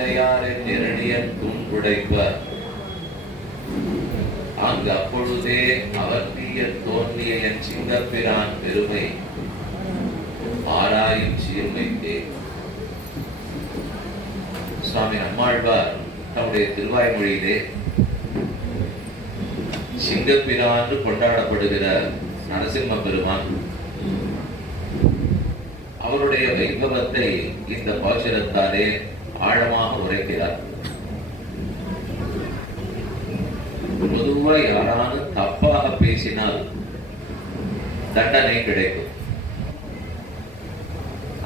இல்லையாரை நேரடியன் தூண் உடைப்ப அங்கு அப்பொழுதே அவர்த்திய தோன்றிய என் சிங்கப்பிரான் பெருமை ஆராயும் சீர்மைத்தே. சுவாமி நம்மாழ்வார் தம்முடைய திருவாய்மொழியிலே சிங்கப்பிரான் கொண்டாடப்படுகிற நரசிம்ம பெருமான் அவருடைய வைபவத்தை இந்த பாசுரத்தாலே ஆழமாக உரைக்கிறார். பொதுவா யாராலும் தப்பாக பேசினால் தண்டனை கிடைக்கும்.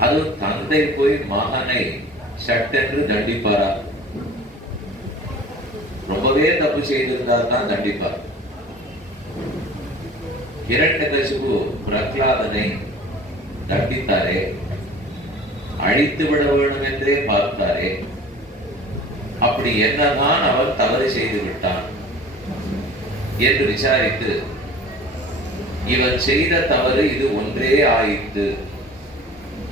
அது தந்தை போய் மகனை சட்டென்று தண்டிப்பாரா? ரொம்பவே தப்பு செய்திருந்தால் தான் தண்டிப்பார். ஹிரண்யகசிபு பிரகலாதனை தண்டித்தாரே, அழித்து விட வேண்டும் என்றே பார்த்தாரே. அப்படி என்னதான் அவர் தவறு செய்து விட்டான் என்று விசாரித்து இவன் செய்த தவறு இது ஒன்றே ஆயிற்று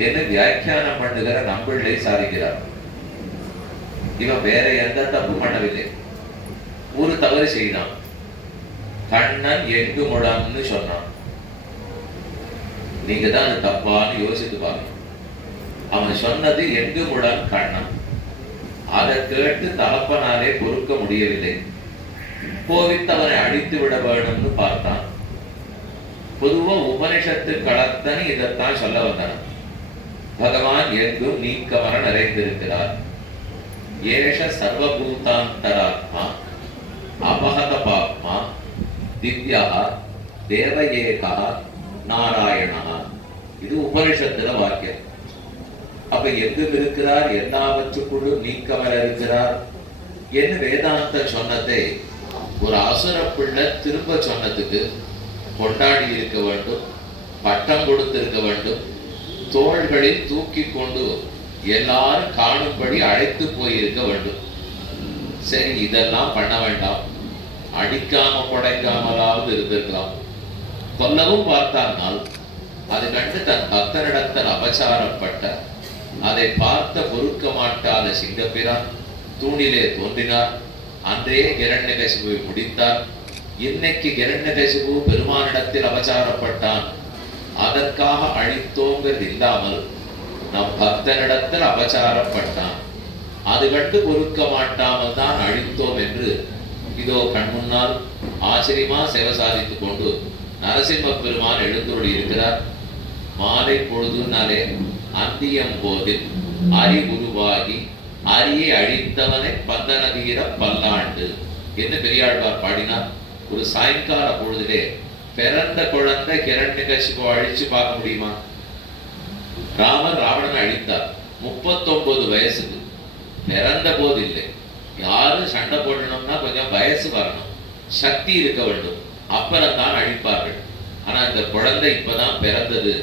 என்று வியாக்கியானம் பண்ணுகிற நம்பிள்ளை சாதிக்கிறார். இவன் வேற எந்த தப்பு பண்ணவில்லை, ஒரு தவறு செய்தான். கண்ணன் எங்கு முடம்னு சொன்னான். நீங்க தான் அது தப்பான்னு யோசித்து பாருங்க. அவன் சொன்னது எங்கு முடம் கண்ணன். அதை கேட்டு தகப்பனாலே பொறுக்க முடியவில்லை. கோவித்து அவனை அழித்து விட வேணும்னு பார்த்தான். பொதுவா உபனிஷத்து களத்தனி இதைத்தான் சொல்ல வந்தான். பகவான் எங்கும் நீக்கமர நிறைந்திருக்கிறார். ஏஷ சர்வபூதாந்தராத்மா அபகத பாப்மா திவ்யா தேவயேகா நாராயணா. இது உபனிஷத்துல வாக்கியம். அப்ப எங்கும் இருக்கிறார், எல்லாவற்றுக்குள்ளும் நீக்கமர இருக்கிறார் என்று வேதாந்த சொன்னதை ஒரு அசுர பிள்ளை திரும்ப சொன்னதுக்கு கொண்டாடி இருக்க வேண்டும், பட்டம் கொடுத்திருக்க வேண்டும், தோள்களில் தூக்கி கொண்டு எல்லாரும் காணும்படி அழைத்து போயிருக்க வேண்டும். சரி, இதெல்லாம் பண்ண வேண்டாம், அடிக்காம கொடைக்காமலாவது இருந்திருக்கலாம். கொல்லவும் பார்த்தானால் அது கண்டு தன் பக்தனிடத்தில் அபசாரப்பட்ட அதை பார்த்த பொறுக்க மாட்டாத சிங்கப்பிரான் தூணிலே தோன்றினார். அன்றே ஹிரண்யகசிபுவை முடித்தார். இன்னைக்கு ஹிரண்யகசிபு பெருமானிடத்தில் அபசாரப்பட்டான், அதற்காக அழித்தோங்கிறது இல்லாமல் நம் பக்தனிடத்தில் அபசாரப்பட்டான், அது கண்டு பொறுக்க மாட்டாமல் தான் அழித்தோம் என்று இதோ கண்முன்னால் ஆச்சரியமா சேவை சாதித்துக் கொண்டு நரசிம்ம பெருமான் எழுந்துள்ளி இருக்கிறார். மாலை பொழுதுனாலே அந்தியம் போதில் அரி உருவாகி அரியை அழித்தவனை பந்தன தீர பல்லாண்டு என்று பெரியாழ்வார் பாடினார். ஒரு சாயங்கால பொழுதிலே பிறந்த குழந்தை ஹிரண்யகசிபு அழிச்சு பார்க்க முடியுமா? ராமர் ராவணனை அழித்தார் 39 வயசுக்கு. பிறந்த போது இல்லை. யாரும் சண்டை போடணும்னா கொஞ்சம் வயசு வரணும், சக்தி இருக்க வேண்டும், அப்புறம் தான் அழிப்பார்கள். ஆனா இந்த குழந்தை இப்பதான் பிறந்தது.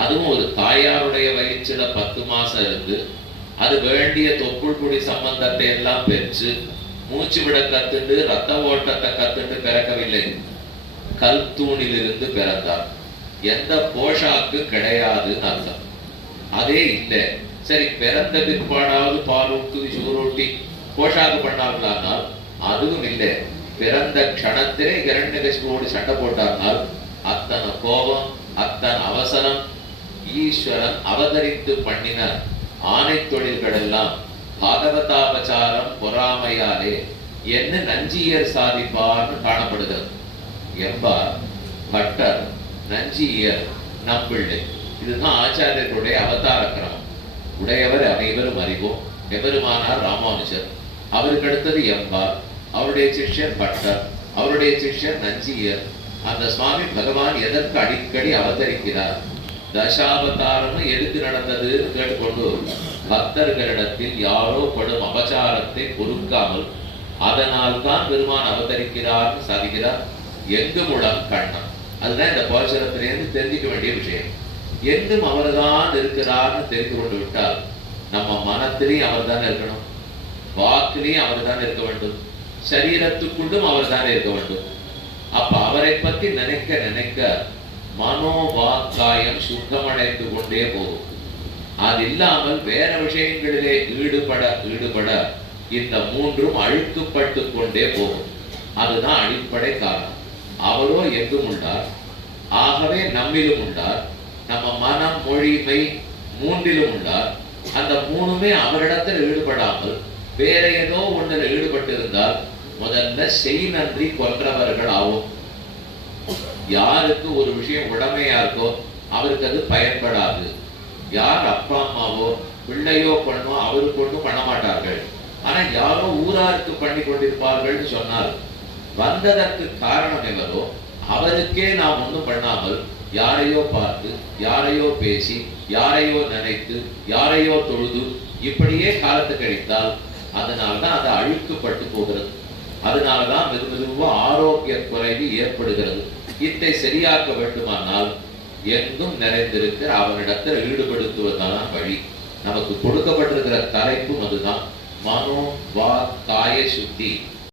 அதுவும் ஒரு தாயாருடைய வயிற்றுல 10 மாசம் இருந்து அது வேண்டிய தொப்புள் குடி சம்பந்தத்தை எல்லாம் பெற்று மூச்சு விட கத்துண்டு ரத்த ஓட்டத்தை கத்துண்டு பிறக்கவில்லை. கல் தூணிலிருந்து பிறந்தார். எந்த போஷாக்கு கிடையாதுன்னு அர்த்தம். அதே இல்லை. சரி, பிறந்த பிற்பாடாவது பாலூட்டு சூரூட்டி போஷாக்கு பண்ணார்களானால் அதுவும் இல்லை. பிறந்த க்ஷணத்திலே ஹிரண்யகசிபுவோடு சண்டை போட்டார்கள். அத்தனை கோபம், அத்தனை அவசரம். ஈஸ்வரன் அவதரித்து பண்ணின ஆணை தொழில்கள் எல்லாம் பாகவதாபச்சாரம் பொறாமையாலே என்ன நஞ்சியர் சாதிப்பார்னு காணப்படுகிறது. எம்பார், பட்டர், நஞ்சியர், நம்பிள்ளை, இதுதான் ஆச்சாரியர்களுடைய அவதார கிரமம். உடையவர் அனைவரும் அறிவோம். எபெருமானார் ராமானுஜர், அவருக்கு அடுத்தது எம்பார், அவருடைய சிஷ்யர் பட்டர், அவருடைய சிஷ்யர் நஞ்சியர். அந்த சுவாமி பகவான் எதற்கு அடிக்கடி அவதரிக்கிறார், தசாவதாரம் எதுக்கு நடந்தது கேட்டுக்கொண்டு பக்தர்களிடத்தில் யாரோ படும் அபச்சாரத்தை பொறுக்காமல் அதனால் தான் பெருமான் அவதரிக்கிறார்னு சாதிக்கிறார். எங்கு முடம் கண்ணன். அதுதான் இந்த பாசுரத்திலிருந்து தெரிஞ்சுக்க வேண்டிய விஷயம். எங்கும் அவர்தான் இருக்கிறார்னு தெரிந்து கொண்டு விட்டால் நம்ம மனத்திலையும் அவர் தான் இருக்கணும், வாக்கிலையும் அவர் தான் இருக்க வேண்டும், சரீரத்துக்குள்ளும் அவர் தான் இருக்க வேண்டும். அப்ப அவரை பத்தி நினைக்க நினைக்க மனோவாக்காயம் சுத்தமடைந்து கொண்டே போகும். அது இல்லாமல் வேற விஷயங்களிலே ஈடுபட இந்த மூன்றும் அழுத்துப்பட்டு கொண்டே போகும். அதுதான் அடிப்படை காரணம். அவரோ எங்கும் உள்ளார், ஆகவே நம்மிலும் உள்ளார். நம்ம மனம், மொழி, மெய் மூன்றிலும் உள்ளார். அந்த மூணுமே அவரிடத்தில் ஈடுபடாமல் வேற ஏதோ ஒன்றில் ஈடுபட்டு இருந்தால் முதல்ல செய் நன்றி கொன்றவர்கள் ஆகும். யாருக்கு ஒரு விஷயம் உடமையா இருக்கோ அவருக்கு அது பயன்படாது. யார் அப்பா அம்மாவோ பிள்ளையோ பண்ணோ அவருக்கு ஒன்றும் பண்ண மாட்டார்கள். ஆனா யாரோ ஊராருக்கு பண்ணி கொண்டிருப்பார்கள் சொன்னால் வந்ததற்கு காரணம் எவரோ அவருக்கே நாம் ஒன்றும் பண்ணாமல் யாரையோ பார்த்து, யாரையோ பேசி, யாரையோ நினைத்து, யாரையோ தொழுது இப்படியே காலத்து கழித்தால் அதனால்தான் அது அழுக்கப்பட்டு போகிறது. அதனால்தான் மெதுவா ஆரோக்கிய குறைவு ஏற்படுகிறது. இதை சரியாக்க வேண்டுமானால் எங்கும் நிறைந்திருக்கிற அவனிடத்தில் ஈடுபடுத்துவதுதான் வழி. நமக்கு கொடுக்கப்பட்டிருக்கிற தலைப்பும் அதுதான். மனோ வா காய சுத்தி.